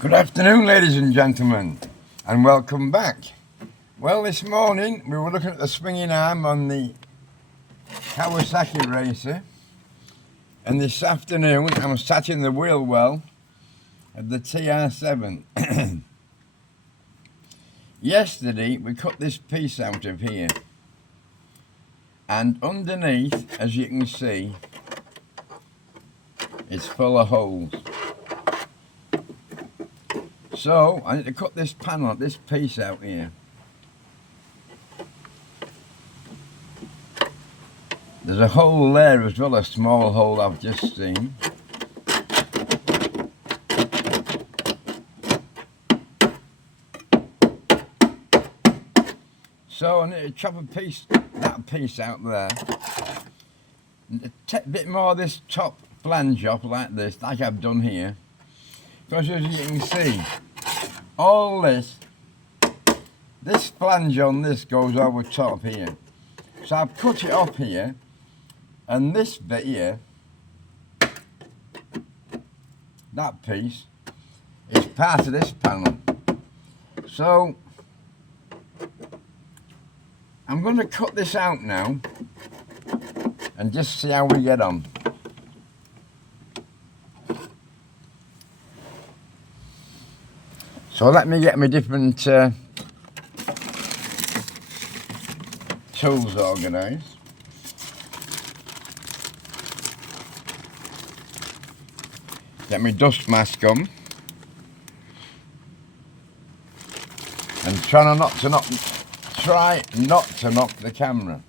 Good afternoon, ladies and gentlemen, and welcome back. Well, this morning we were looking at the swinging arm on the Kawasaki Racer, and this afternoon I'm sat in the wheel well of the TR7. Yesterday we cut this piece out of here, and underneath, as you can see, it's full of holes. So I need to cut this panel, this piece out here. There's a hole there as well, a small hole I've just seen. So I need to chop that piece out there. Take a bit more of this top flange off like this, like I've done here. Because as you can see, all this flange on this goes over top here. So I've cut it off here, and this bit here, that piece, is part of this panel. So I'm going to cut this out now and just see how we get on. So let me get my different tools organised. Get my dust mask on. And try not to knock the camera.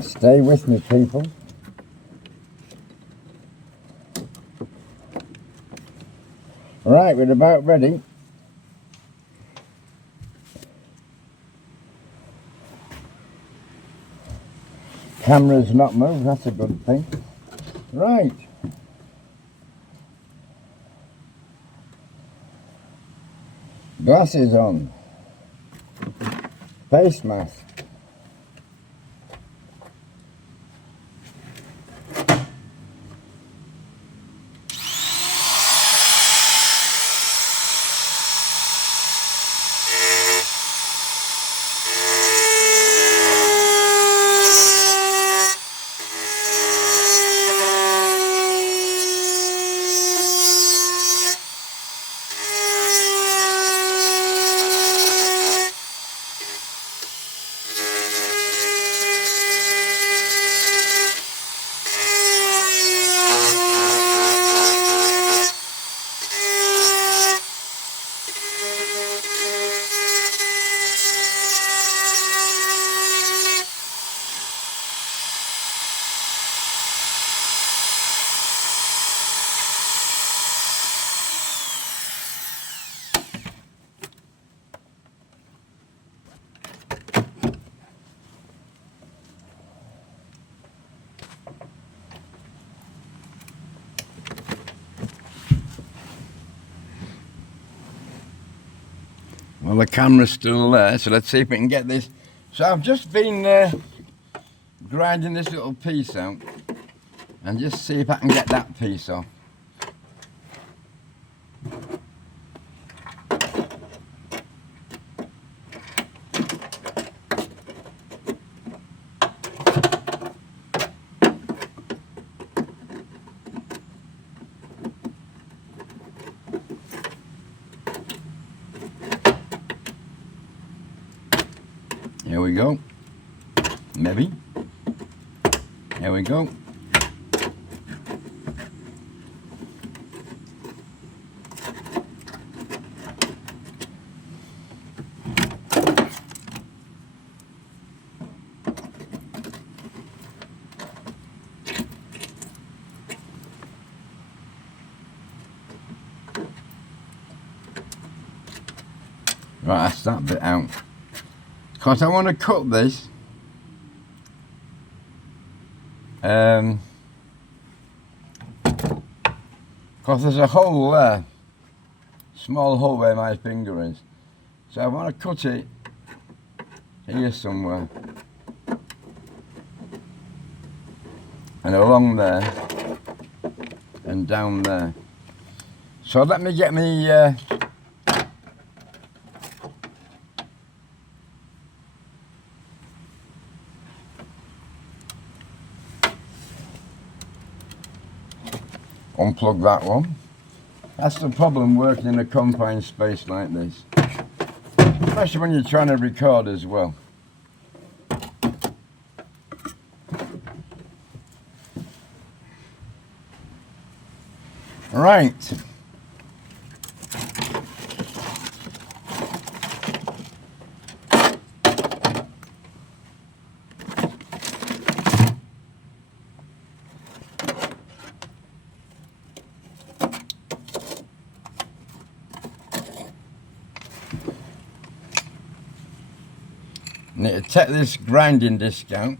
Stay with me, people. Right, we're about ready. Camera's not moved, that's a good thing. Right. Glasses on. Face mask. Well, the camera's still there, so let's see if we can get this. So I've just been grinding this little piece out, and just see if I can get that piece off. There we go. Maybe. There we go. Right, that's that bit out. Because I want to cut this. Because there's a hole there. Small hole where my finger is. So I want to cut it here somewhere. And along there. And down there. So let me get me unplug that one. That's the problem working in a confined space like this. Especially when you're trying to record as well. Right. Need to take this grinding disc out.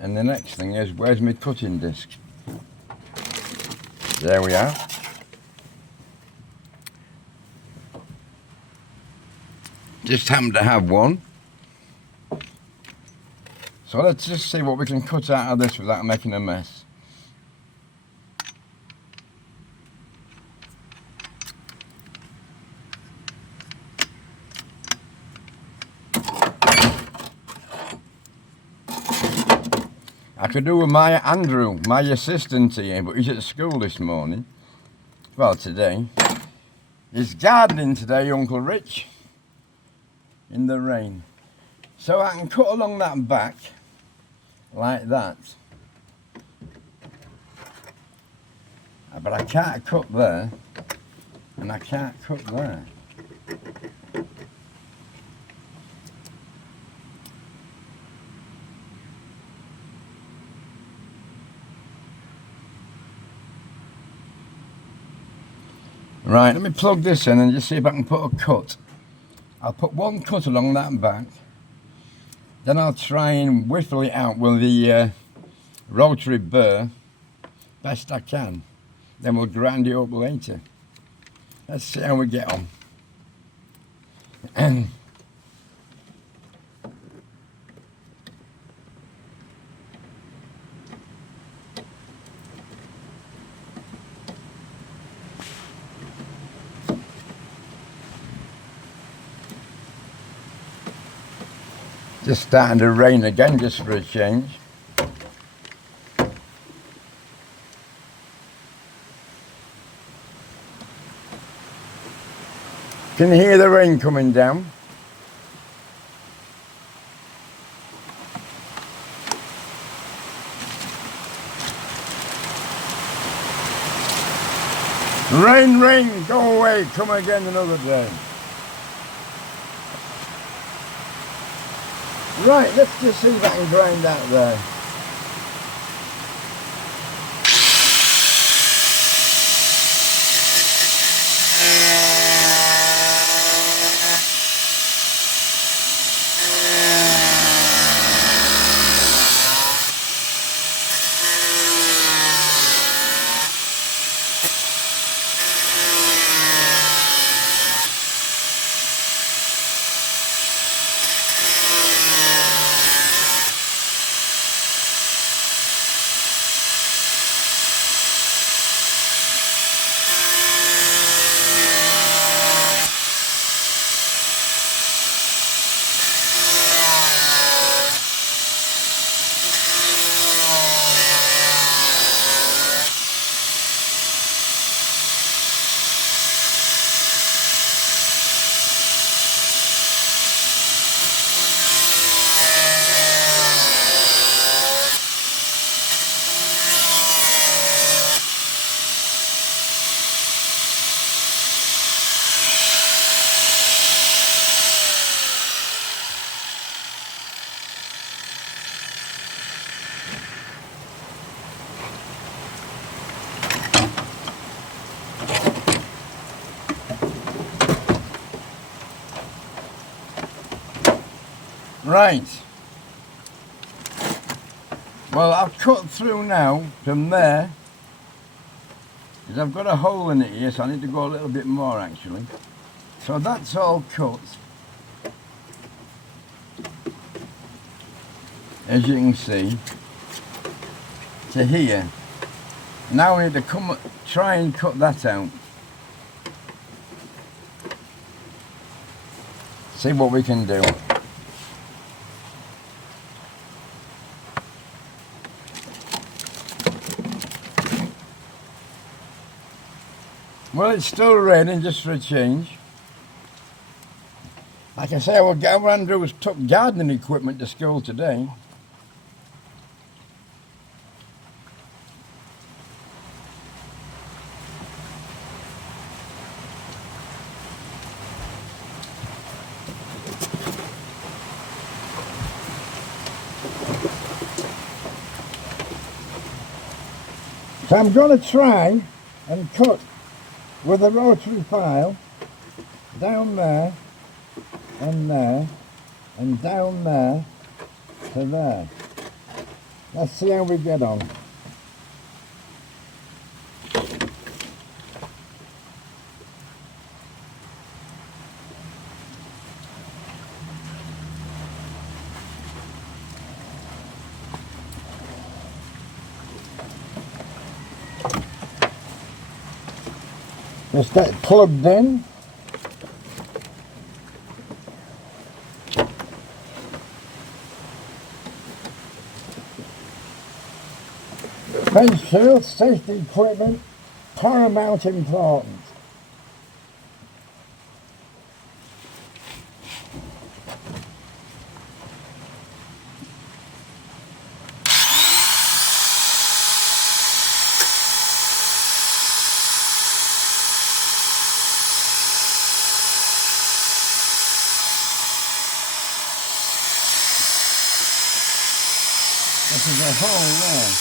And the next thing is, where's my cutting disc? There we are. Just happen to have one. So let's just see what we can cut out of this without making a mess. I could do with my Andrew, my assistant here, but he's at school this morning. Well, today. He's gardening today, Uncle Rich, in the rain. So I can cut along that back, like that. But I can't cut there, and I can't cut there. Right, let me plug this in and just see if I can put a cut. I'll put one cut along that back. Then I'll try and whiffle it out with the rotary burr best I can. Then we'll grind it up later. Let's see how we get on. Just starting to rain again, just for a change. Can you hear the rain coming down? Rain, rain, go away, come again another day. Right, let's just see if I can grind out there. Right. Well, I'll cut through now from there, because I've got a hole in it here, so I need to go a little bit more actually. So that's all cut, as you can see, to here. Now we need to try and cut that out. See what we can do. Well, it's still raining, just for a change. Like I say, what Andrews took gardening equipment to school today. So I'm going to try and cut with a rotary file down there and down there to there. Let's see how we get on. Just get it plugged in. Fence shield, safety equipment, paramount importance. This is a hole there.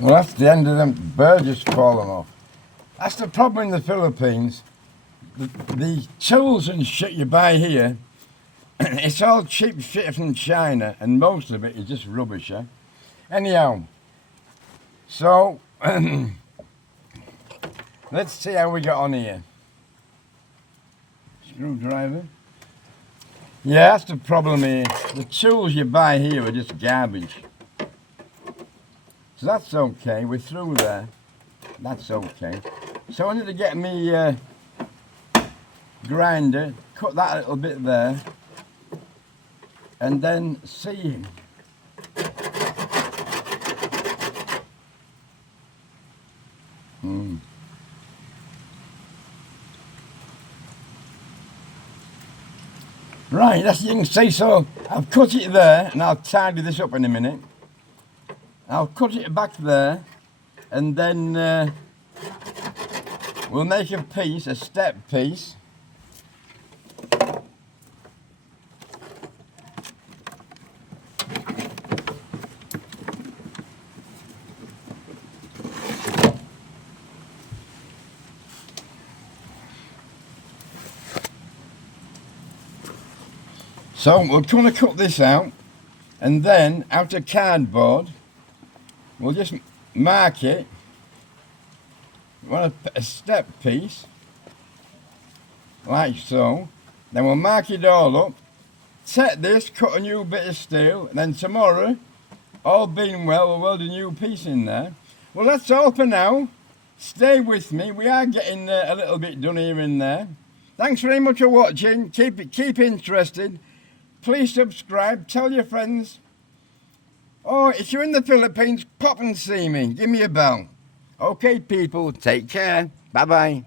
Well, that's the end of them birds just falling off. That's the problem in the Philippines. The tools and shit you buy here, it's all cheap shit from China, and most of it is just rubbish, eh? Anyhow, so let's see how we got on here. Screwdriver. Yeah, that's the problem here. The tools you buy here are just garbage. So that's okay, we're through there. That's okay. So I need to get me grinder, cut that a little bit there, and then see Right, as you can see, so I've cut it there, and I'll tidy this up in a minute. I'll cut it back there, and then we'll make a piece, a step piece. So we're going to cut this out, and then out of cardboard, we'll just mark it. We want a step piece, like so. Then we'll mark it all up. Take this, cut a new bit of steel, and then tomorrow, all being well, we'll weld a new piece in there. Well, that's all for now. Stay with me. We are getting a little bit done here and there. Thanks very much for watching. Keep interested. Please subscribe. Tell your friends. Oh, if you're in the Philippines, pop and see me. Give me a bell. Okay, people. Take care. Bye-bye.